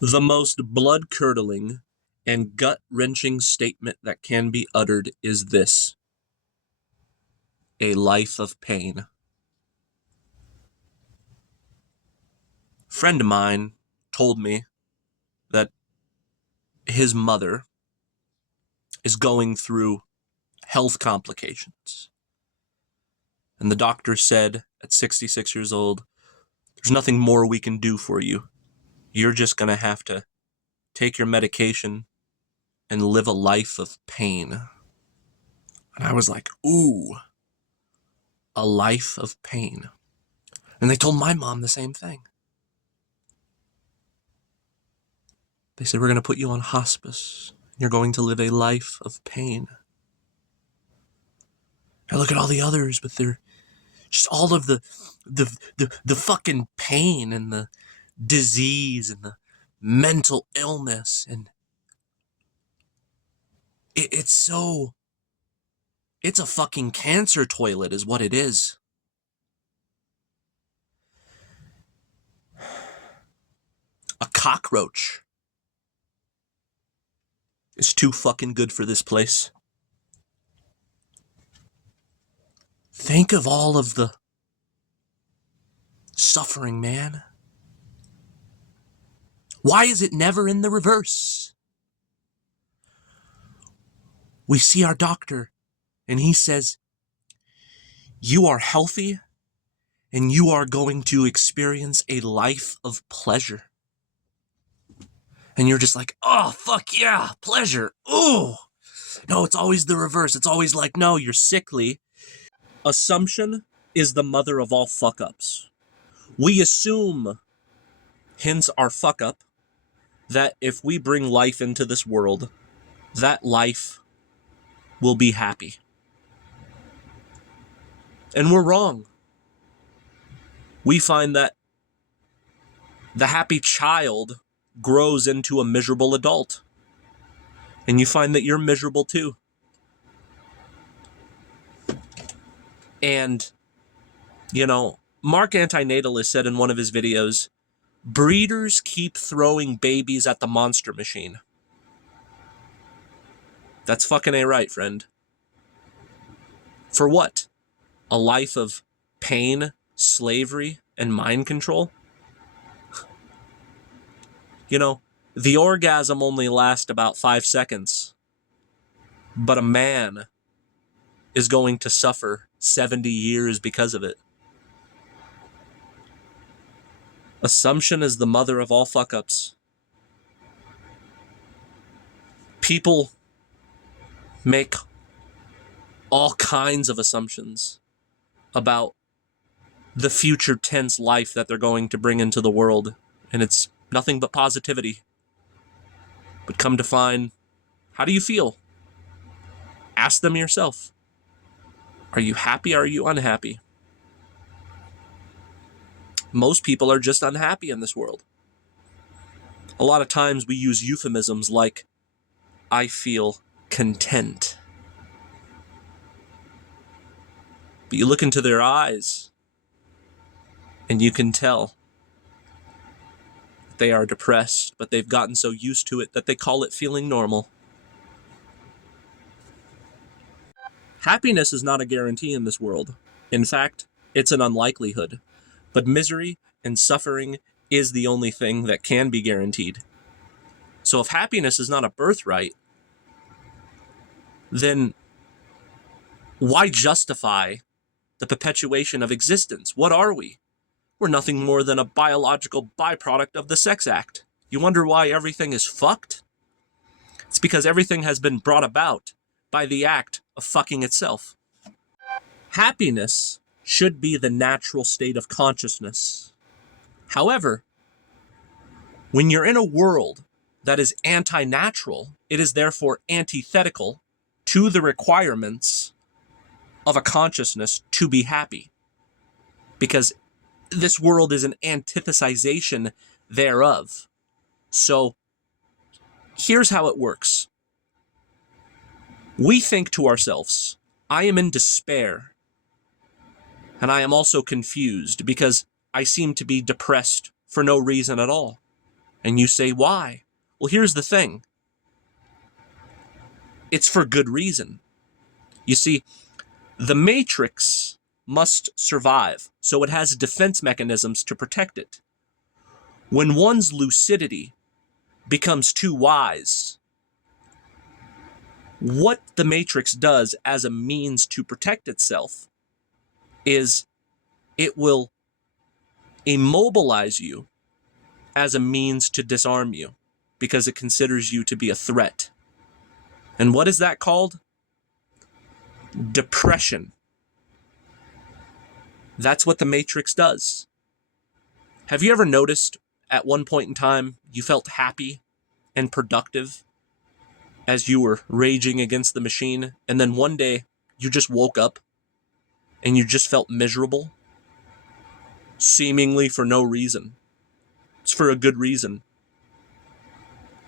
The most blood-curdling and gut-wrenching statement that can be uttered is this: a life of pain. A friend of mine told me that his mother is going through health complications. And the doctor said at 66 years old, there's nothing more we can do for you. You're just going to have to take your medication and live a life of pain. And I was like, ooh, a life of pain. And they told my mom the same thing. They said, we're going to put you on hospice. You're going to live a life of pain. I look at all the others, but they're just all of the fucking pain and the disease and the mental illness. And it's a fucking cancer toilet is what it is. A cockroach is too fucking good for this place. Think of all of the suffering, man. Why is it never in the reverse? We see our doctor and he says, you are healthy and you are going to experience a life of pleasure. And you're just like, oh, fuck yeah, pleasure. Oh, no, it's always the reverse. It's always like, no, you're sickly. Assumption is the mother of all fuck-ups. We assume, hence our fuck-up, that if we bring life into this world, that life will be happy. And we're wrong. We find that the happy child grows into a miserable adult. And you find that you're miserable too. And, you know, Mark Antinatalist said in one of his videos, breeders keep throwing babies at the monster machine. That's fucking A right, friend. For what? A life of pain, slavery, and mind control? You know, the orgasm only lasts about 5 seconds. But a man is going to suffer 70 years because of it. Assumption is the mother of all fuck-ups. People make all kinds of assumptions about the future tense life that they're going to bring into the world, and it's nothing but positivity. But come to find, how do you feel? Ask them yourself. Are you happy or are you unhappy? Most people are just unhappy in this world. A lot of times we use euphemisms like, I feel content. But you look into their eyes and you can tell they are depressed, but they've gotten so used to it that they call it feeling normal. Happiness is not a guarantee in this world. In fact, it's an unlikelihood. But misery and suffering is the only thing that can be guaranteed. So if happiness is not a birthright, then why justify the perpetuation of existence? What are we? We're nothing more than a biological byproduct of the sex act. You wonder why everything is fucked? It's because everything has been brought about by the act of fucking itself. Happiness should be the natural state of consciousness. However, when you're in a world that is anti-natural, it is therefore antithetical to the requirements of a consciousness to be happy. Because this world is an antithesization thereof. So here's how it works. We think to ourselves, I am in despair, and I am also confused because I seem to be depressed for no reason at all. And you say, why? Well, here's the thing. It's for good reason. You see, the Matrix must survive, so it has defense mechanisms to protect it. When one's lucidity becomes too wise, what the Matrix does as a means to protect itself is it will immobilize you as a means to disarm you because it considers you to be a threat. And what is that called? Depression. That's what the Matrix does. Have you ever noticed at one point in time you felt happy and productive as you were raging against the machine, and then one day you just woke up and you just felt miserable, seemingly for no reason? It's for a good reason.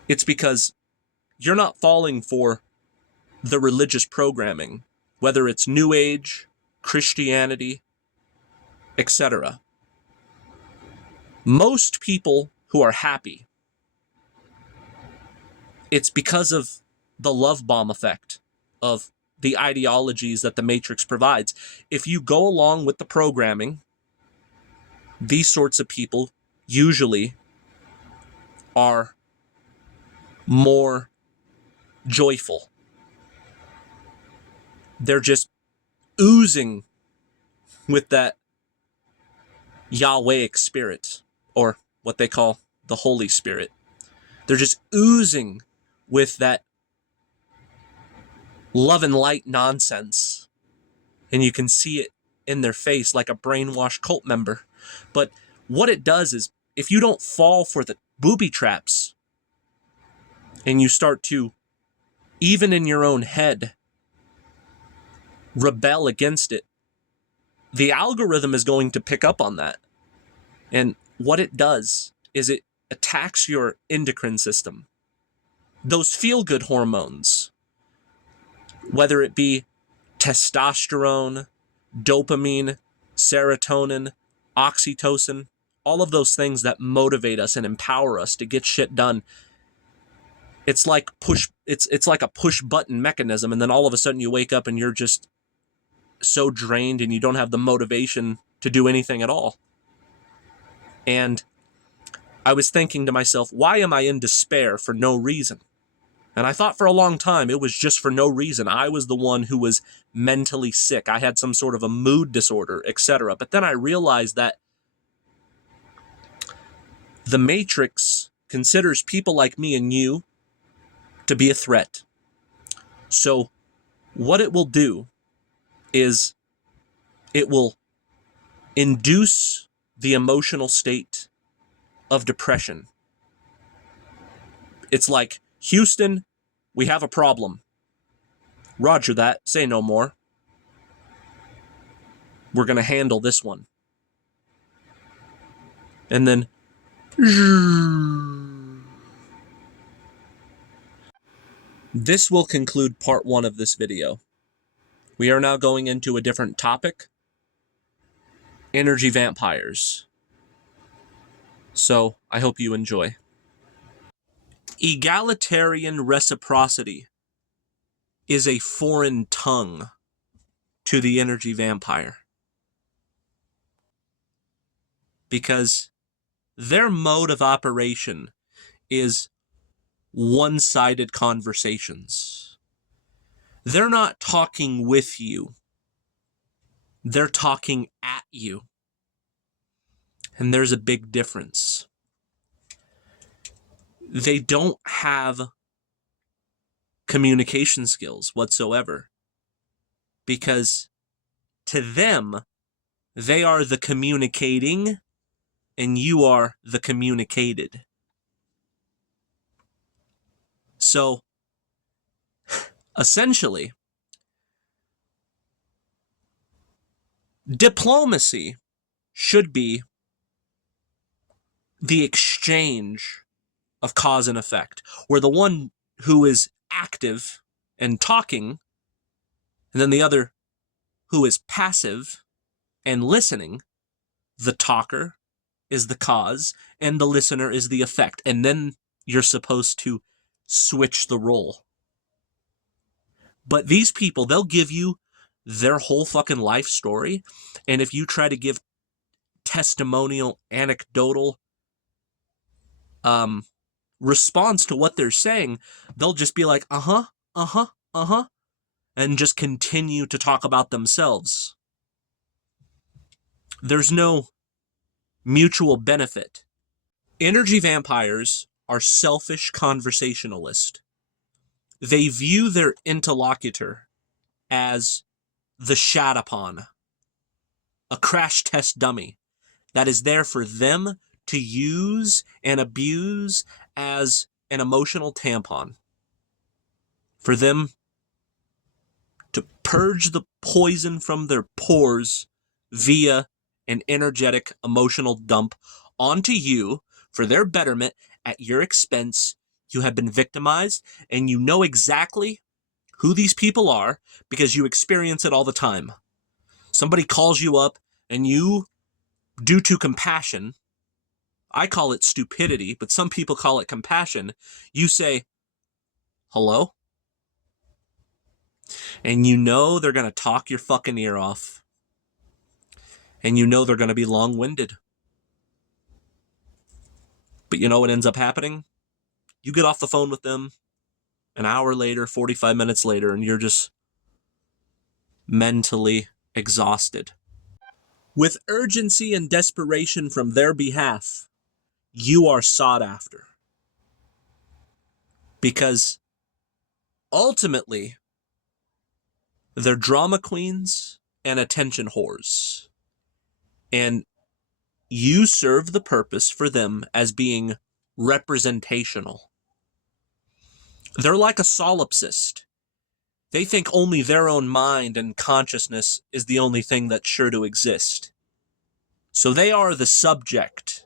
It's because you're not falling for the religious programming, whether it's New Age, Christianity, etc. Most people who are happy, it's because of the love bomb effect of the ideologies that the Matrix provides. If you go along with the programming, these sorts of people usually are more joyful. They're just oozing with that Yahweh spirit, or what they call the Holy Spirit. They're just oozing with that love and light nonsense. And you can see it in their face like a brainwashed cult member. But what it does is, if you don't fall for the booby traps and you start to, even in your own head, rebel against it, the algorithm is going to pick up on that. And what it does is it attacks your endocrine system. Those feel-good hormones, whether it be testosterone, dopamine, serotonin, oxytocin, all of those things that motivate us and empower us to get shit done. It's like it's like a push button mechanism, and then all of a sudden you wake up and you're just so drained and you don't have the motivation to do anything at all. And I was thinking to myself, why am I in despair for no reason? And I thought for a long time it was just for no reason. I was the one who was mentally sick. I had some sort of a mood disorder, etc. But then I realized that the Matrix considers people like me and you to be a threat. So what it will do is it will induce the emotional state of depression. It's like, Houston, we have a problem. Roger that, say no more. We're going to handle this one. And then this will conclude part 1 of this video. We are now going into a different topic: energy vampires. So I hope you enjoy. Egalitarian reciprocity is a foreign tongue to the energy vampire, because their mode of operation is one-sided conversations. They're not talking with you. They're talking at you. And there's a big difference. They don't have communication skills whatsoever, because to them, they are the communicating and you are the communicated. So, essentially, diplomacy should be the exchange of cause and effect, where the one who is active and talking, and then the other who is passive and listening, the talker is the cause and the listener is the effect. And then you're supposed to switch the role. But these people, they'll give you their whole fucking life story. And if you try to give testimonial, anecdotal response to what they're saying, they'll just be like, and just continue to talk about themselves. There's no mutual benefit. Energy vampires are selfish conversationalists. They view their interlocutor as the shat upon, a crash test dummy that is there for them to use and abuse as an emotional tampon. For them to purge the poison from their pores via an energetic emotional dump onto you for their betterment at your expense. You have been victimized, and you know exactly who these people are because you experience it all the time. Somebody calls you up, and you, due to compassion, I call it stupidity, but some people call it compassion, you say, hello? And you know they're going to talk your fucking ear off. And you know they're going to be long-winded. But you know what ends up happening? You get off the phone with them an hour later, 45 minutes later, and you're just mentally exhausted. With urgency and desperation from their behalf, you are sought after. Because ultimately, they're drama queens and attention whores. And you serve the purpose for them as being representational. They're like a solipsist. They think only their own mind and consciousness is the only thing that's sure to exist. So they are the subject.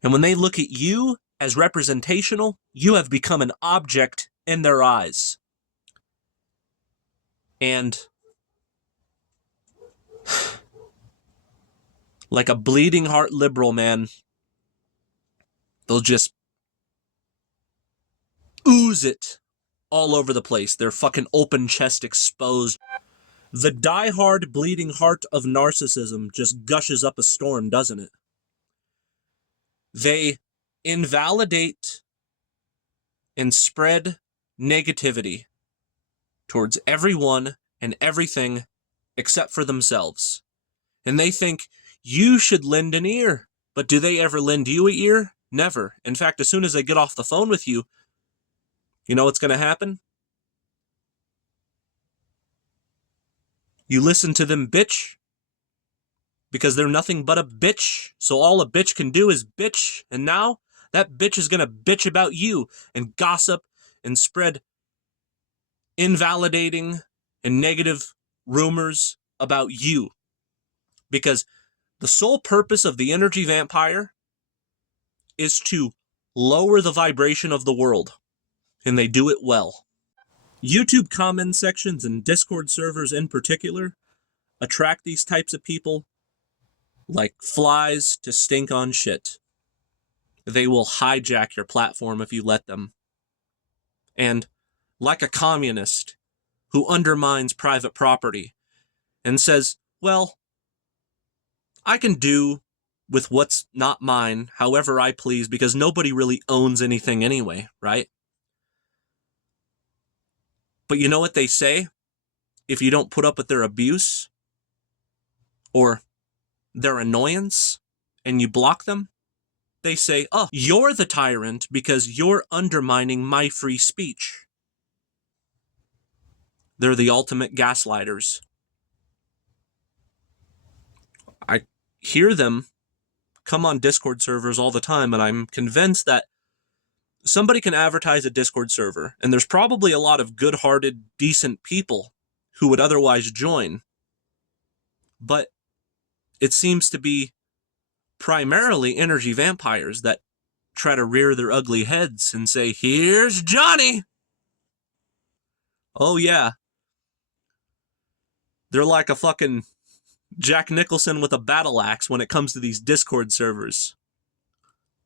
And when they look at you as representational, you have become an object in their eyes. And like a bleeding heart liberal, man, they'll just ooze it all over the place. Their fucking open chest exposed. The diehard bleeding heart of narcissism just gushes up a storm, doesn't it? They invalidate and spread negativity towards everyone and everything except for themselves. And they think you should lend an ear. But do they ever lend you an ear? Never. In fact, as soon as they get off the phone with you, you know what's going to happen? You listen to them bitch because they're nothing but a bitch. So all a bitch can do is bitch. And now that bitch is going to bitch about you and gossip and spread invalidating and negative rumors about you. Because the sole purpose of the energy vampire is to lower the vibration of the world. And they do it well. YouTube comment sections and Discord servers in particular attract these types of people like flies to stink on shit. They will hijack your platform if you let them. And like a communist who undermines private property and says, well, I can do with what's not mine however I please because nobody really owns anything anyway, right? But you know what they say? If you don't put up with their abuse or their annoyance and you block them, they say, oh, you're the tyrant because you're undermining my free speech. They're the ultimate gaslighters. I hear them come on Discord servers all the time, and I'm convinced that somebody can advertise a Discord server, and there's probably a lot of good-hearted, decent people who would otherwise join. But it seems to be primarily energy vampires that try to rear their ugly heads and say, here's Johnny! Oh yeah. They're like a fucking Jack Nicholson with a battle axe when it comes to these Discord servers.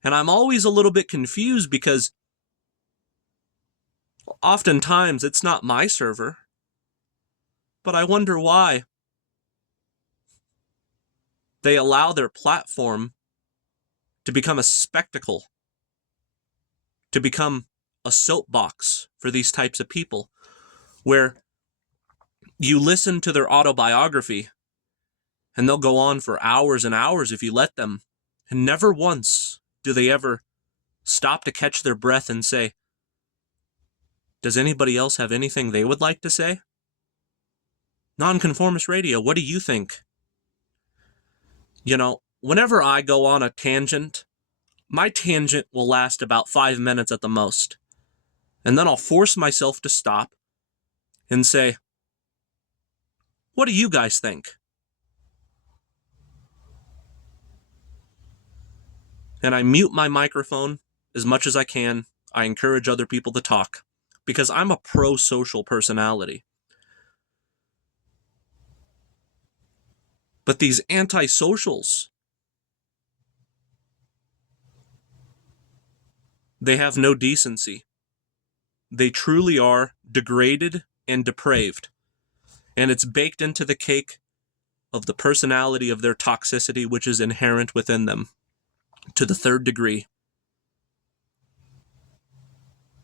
And I'm always a little bit confused because oftentimes it's not my server, but I wonder why they allow their platform to become a spectacle, to become a soapbox for these types of people, where you listen to their autobiography and they'll go on for hours and hours if you let them, and never once do they ever stop to catch their breath and say, does anybody else have anything they would like to say? Non-Conformist Radio, what do you think? You know, whenever I go on a tangent, my tangent will last about 5 minutes at the most. And then I'll force myself to stop and say, what do you guys think? And I mute my microphone as much as I can. I encourage other people to talk because I'm a pro-social personality. But these anti-socials, they have no decency. They truly are degraded and depraved. And it's baked into the cake of the personality of their toxicity, which is inherent within them, to the third degree.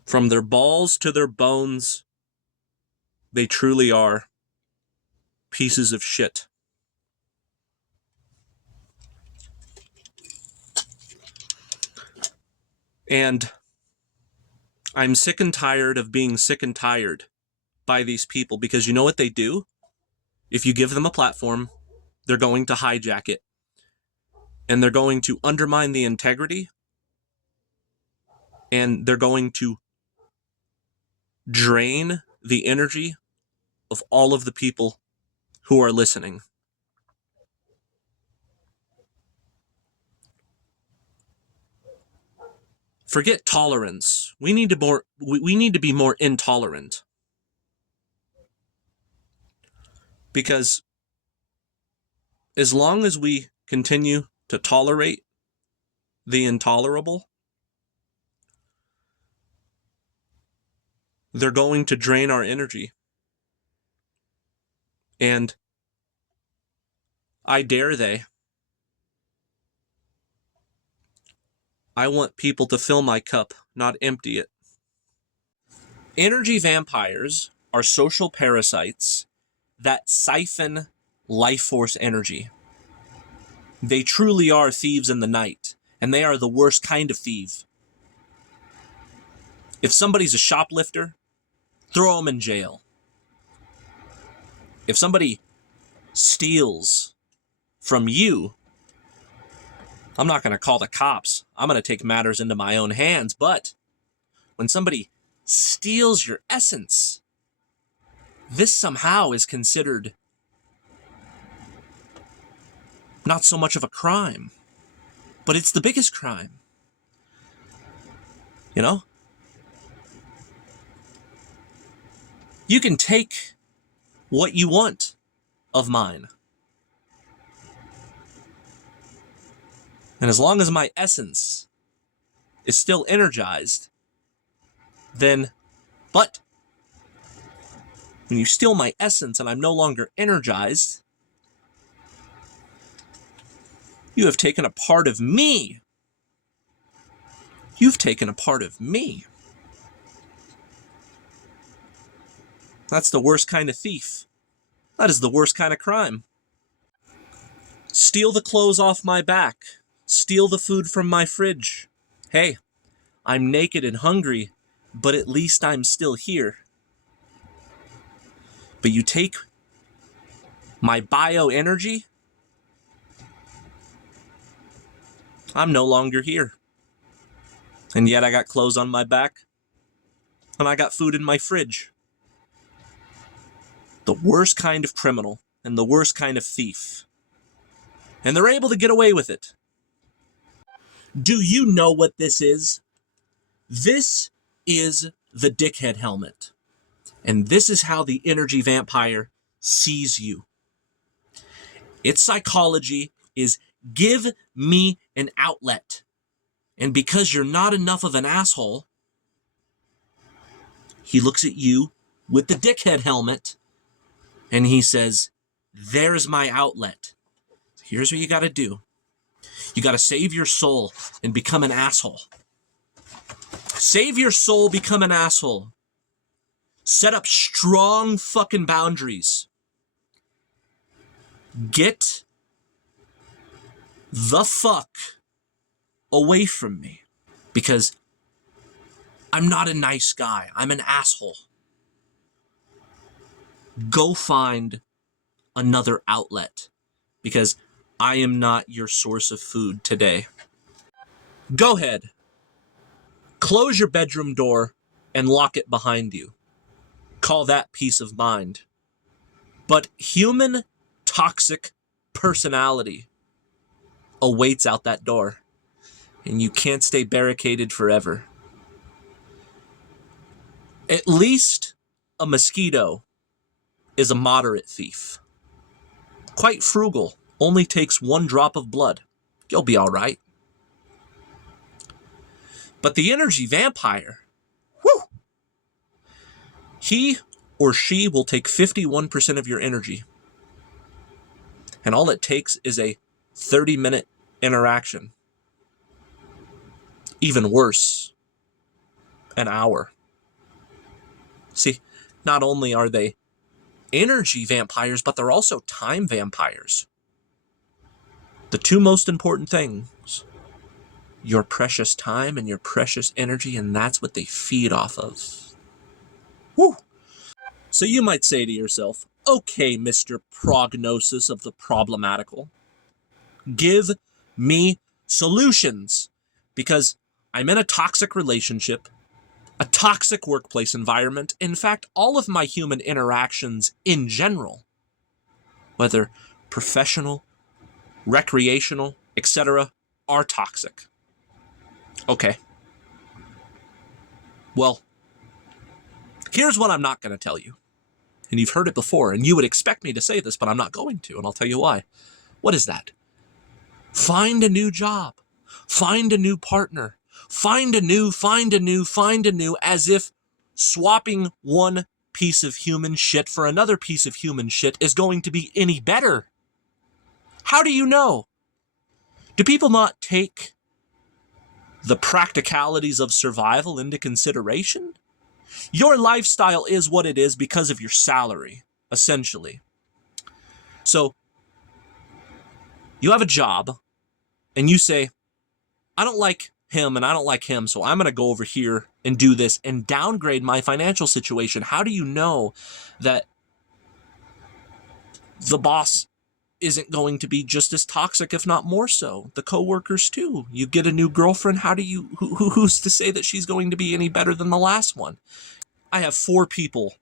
From their balls to their bones, they truly are pieces of shit. And I'm sick and tired of being sick and tired by these people, because you know what they do? If you give them a platform, they're going to hijack it. And they're going to undermine the integrity. And they're going to drain the energy of all of the people who are listening. Forget tolerance. We need to be more intolerant. Because as long as we continue to tolerate the intolerable, they're going to drain our energy. And I dare they. I want people to fill my cup, not empty it. Energy vampires are social parasites that siphon life force energy. They truly are thieves in the night, and they are the worst kind of thief. If somebody's a shoplifter, throw them in jail. If somebody steals from you, I'm not going to call the cops. I'm going to take matters into my own hands. But when somebody steals your essence, this somehow is considered not so much of a crime, but it's the biggest crime. You know? You can take what you want of mine. And as long as my essence is still energized, then, but when you steal my essence and I'm no longer energized, you have taken a part of me. You've taken a part of me. That's the worst kind of thief. That is the worst kind of crime. Steal the clothes off my back. Steal the food from my fridge. Hey, I'm naked and hungry, but at least I'm still here. But you take my bioenergy, I'm no longer here. And yet I got clothes on my back, and I got food in my fridge. The worst kind of criminal and the worst kind of thief. And they're able to get away with it. Do you know what this is? This is the dickhead helmet. And this is how the energy vampire sees you. Its psychology is give me an outlet. And because you're not enough of an asshole, he looks at you with the dickhead helmet and he says, there's my outlet. Here's what you got to do. You got to save your soul and become an asshole. Save your soul, become an asshole. Set up strong fucking boundaries. Get the fuck away from me. Because I'm not a nice guy. I'm an asshole. Go find another outlet. Because I am not your source of food today. Go ahead. Close your bedroom door and lock it behind you. Call that peace of mind. But human toxic personality awaits out that door. And you can't stay barricaded forever. At least a mosquito is a moderate thief. Quite frugal, only takes 1 drop of blood. You'll be all right. But the energy vampire, whew, he or she will take 51% of your energy. And all it takes is a 30-minute interaction. Even worse, an hour. See, not only are they energy vampires, but they're also time vampires. The 2 most important things, your precious time and your precious energy, and that's what they feed off of. Woo! So you might say to yourself, okay, Mr. Prognosis of the Problematical, give me solutions, because I'm in a toxic relationship, a toxic workplace environment. In fact, all of my human interactions in general, whether professional, recreational, etc., are toxic. Okay. Well, here's what I'm not going to tell you. And you've heard it before, and you would expect me to say this, but I'm not going to, and I'll tell you why. What is that? Find a new job. Find a new partner. Find a new, as if swapping one piece of human shit for another piece of human shit is going to be any better. How do you know? Do people not take the practicalities of survival into consideration? Your lifestyle is what it is because of your salary, essentially. So, you have a job, and you say, I don't like him and I don't like him, so I'm going to go over here and do this and downgrade my financial situation. How do you know that the boss isn't going to be just as toxic, if not more so? The coworkers too. You get a new girlfriend, how do you, who's to say that she's going to be any better than the last one? I have 4 people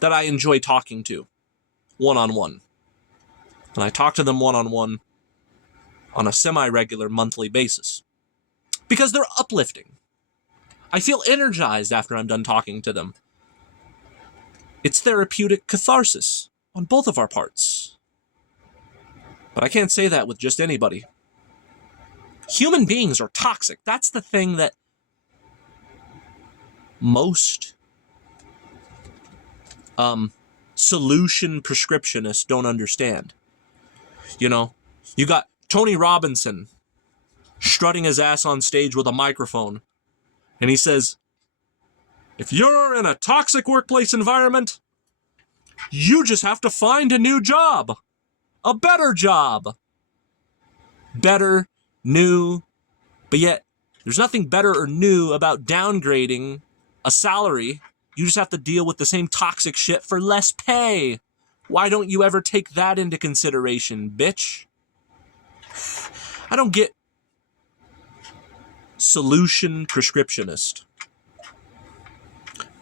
that I enjoy talking to one-on-one. And I talk to them one-on-one on a semi-regular monthly basis because they're uplifting. I feel energized after I'm done talking to them. It's therapeutic catharsis on both of our parts. But I can't say that with just anybody. Human beings are toxic. That's the thing that most solution prescriptionists don't understand. You know, you got Tony Robinson strutting his ass on stage with a microphone, and he says, if you're in a toxic workplace environment, you just have to find a new job, a better job. Better, new, but yet there's nothing better or new about downgrading a salary. You just have to deal with the same toxic shit for less pay. Why don't you ever take that into consideration, bitch? I don't get solution prescriptionist.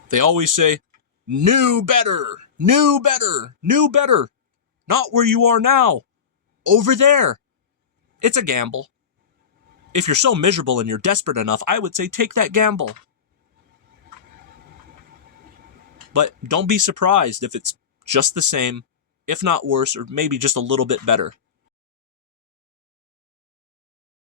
They always say, new, better, new, better, new, better. Not where you are now. Over there. It's a gamble. If you're so miserable and you're desperate enough, I would say take that gamble. But don't be surprised if it's just the same if not worse, or maybe just a little bit better